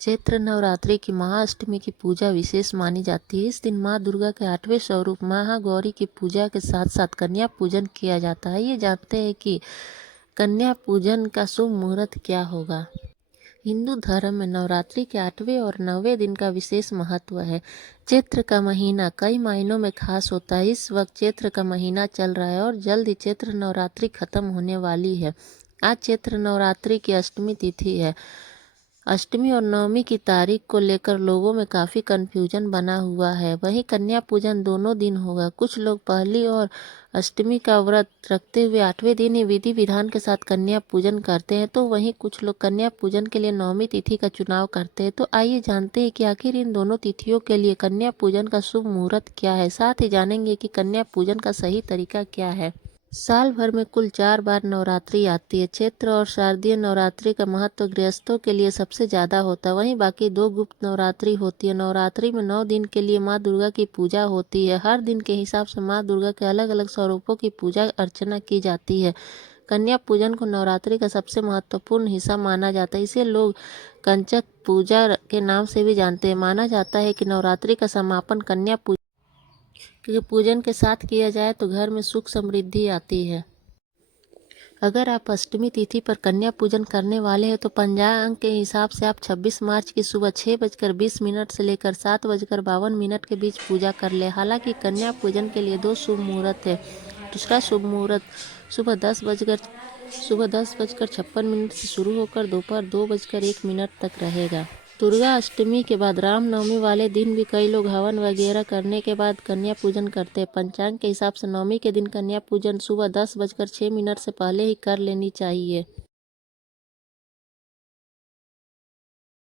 चैत्र नवरात्रि की महाअष्टमी की पूजा विशेष मानी जाती है। इस दिन माँ दुर्गा के 8वें स्वरूप महागौरी की पूजा के साथ साथ कन्या पूजन किया जाता है। ये जानते हैं कि कन्या पूजन का शुभ मुहूर्त क्या होगा। हिंदू धर्म में नवरात्रि के 8वें और 9वें दिन का विशेष महत्व है। चैत्र का महीना कई मायनों में खास होता है। इस वक्त चैत्र का महीना चल रहा है और जल्द ही चैत्र नवरात्रि खत्म होने वाली है। आज चैत्र नवरात्रि की अष्टमी तिथि है। अष्टमी और नवमी की तारीख को लेकर लोगों में काफ़ी कन्फ्यूजन बना हुआ है। वहीं कन्या पूजन दोनों दिन होगा। कुछ लोग पहली और अष्टमी का व्रत रखते हुए 8वें दिन ही विधि विधान के साथ कन्या पूजन करते हैं, तो वहीं कुछ लोग कन्या पूजन के लिए नवमी तिथि का चुनाव करते हैं। तो आइए जानते हैं कि आखिर इन दोनों तिथियों के लिए कन्या पूजन का शुभ मुहूर्त क्या है। साथ ही जानेंगे कि कन्या पूजन का सही तरीका क्या है। साल भर में कुल 4 बार नवरात्रि आती है। चैत्र और शारदीय नवरात्रि का महत्व गृहस्थों के लिए सबसे ज़्यादा होता है। वहीं बाकी 2 गुप्त नवरात्रि होती है। नवरात्रि में 9 दिन के लिए माँ दुर्गा की पूजा होती है। हर दिन के हिसाब से माँ दुर्गा के अलग अलग स्वरूपों की पूजा अर्चना की जाती है। कन्या पूजन को नवरात्रि का सबसे महत्वपूर्ण हिस्सा माना जाता है। इसे लोग कंचक पूजा के नाम से भी जानते हैं। माना जाता है कि नवरात्रि का समापन कन्या पूजन के साथ किया जाए तो घर में सुख समृद्धि आती है। अगर आप अष्टमी तिथि पर कन्या पूजन करने वाले हैं तो पंचांग के हिसाब से आप 26 मार्च की सुबह 6:20 से लेकर 7:52 के बीच पूजा कर ले। हालांकि कन्या पूजन के लिए 2 शुभ मुहूर्त है। दूसरा शुभ मुहूर्त सुबह 10:56 से शुरू होकर दोपहर 2:01 तक रहेगा। दुर्गा अष्टमी के बाद रामनवमी वाले दिन भी कई लोग हवन वगैरह करने के बाद कन्या पूजन करते हैं। पंचांग के हिसाब से नवमी के दिन कन्या पूजन सुबह 10:06 से पहले ही कर लेनी चाहिए।